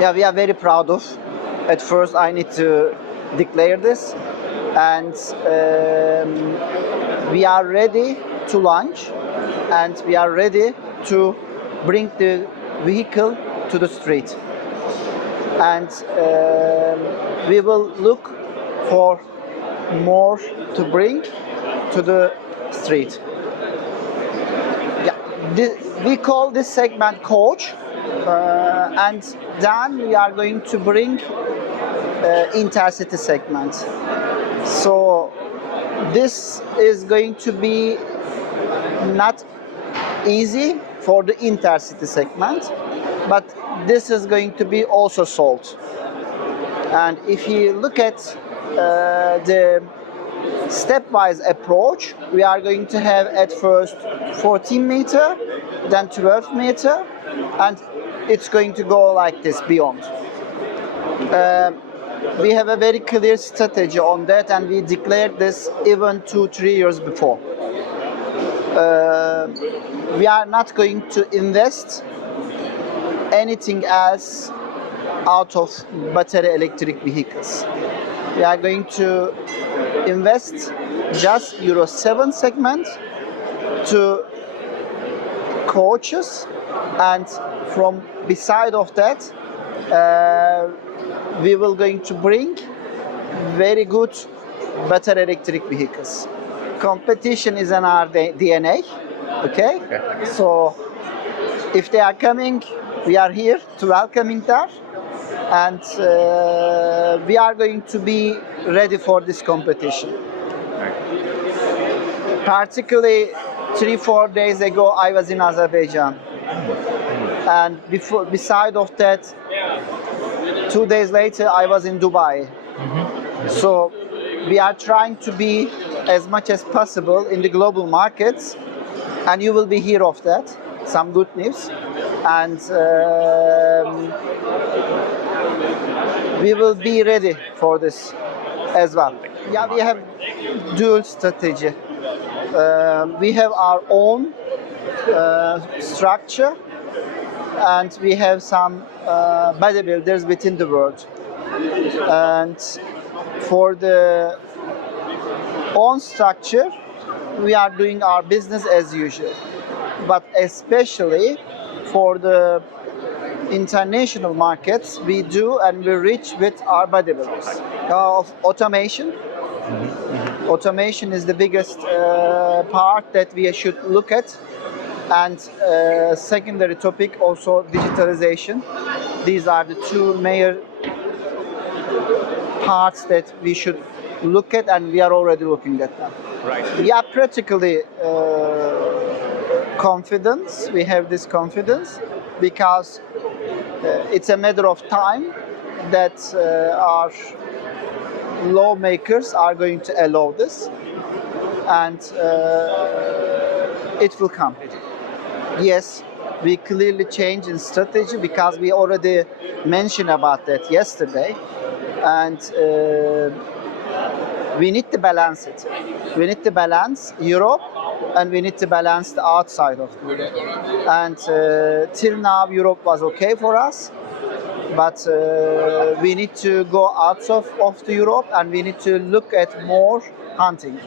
Yeah, we are very proud of. At first, I need to declare this, and we are ready to launch, and we are ready to bring the vehicle to the street, and we will look for more to bring to the street. Yeah, we call this segment coach, and then we are going to bring intercity segment. So this is going to be not easy for the intercity segment, but this is going to be also solved. And if you look at the stepwise approach, we are going to have at first 14 meter, then 12 meter, and it's going to go like this beyond. We have a very clear strategy on that, and we declared this even 2-3 years before. We are not going to invest anything else out of battery electric vehicles. We are going to invest just Euro 7 segment to coaches, and from beside of that we will going to bring very good battery electric vehicles. Competition is in our DNA, okay? So if they are coming, we are here to welcome them, and we are going to be ready for this competition. Particularly 3-4 days ago, I was in Azerbaijan, and beside of that, 2 days later, I was in Dubai. So we are trying to be as much as possible in the global markets, and you will be hear of that, some good news, and we will be ready for this as well. Yeah, we have dual strategy. We have our own structure, and we have some bodybuilders within the world. And for the own structure, we are doing our business as usual. But especially for the international markets, we do, and we reach with our bodybuilders. Of automation. Automation is the biggest part that we should look at, and secondary topic also digitalization. These are the two major parts that we should look at, and we are already looking at them. Right. We are practically confident. We have this confidence because it's a matter of time that our lawmakers are going to allow this, and it will come. Yes, we clearly change in strategy because we already mentioned about that yesterday, and we need to balance it. We need to balance Europe, and we need to balance the outside of Europe. And till now, Europe was okay for us, but we need to go out of the Europe, and we need to look at more hunting.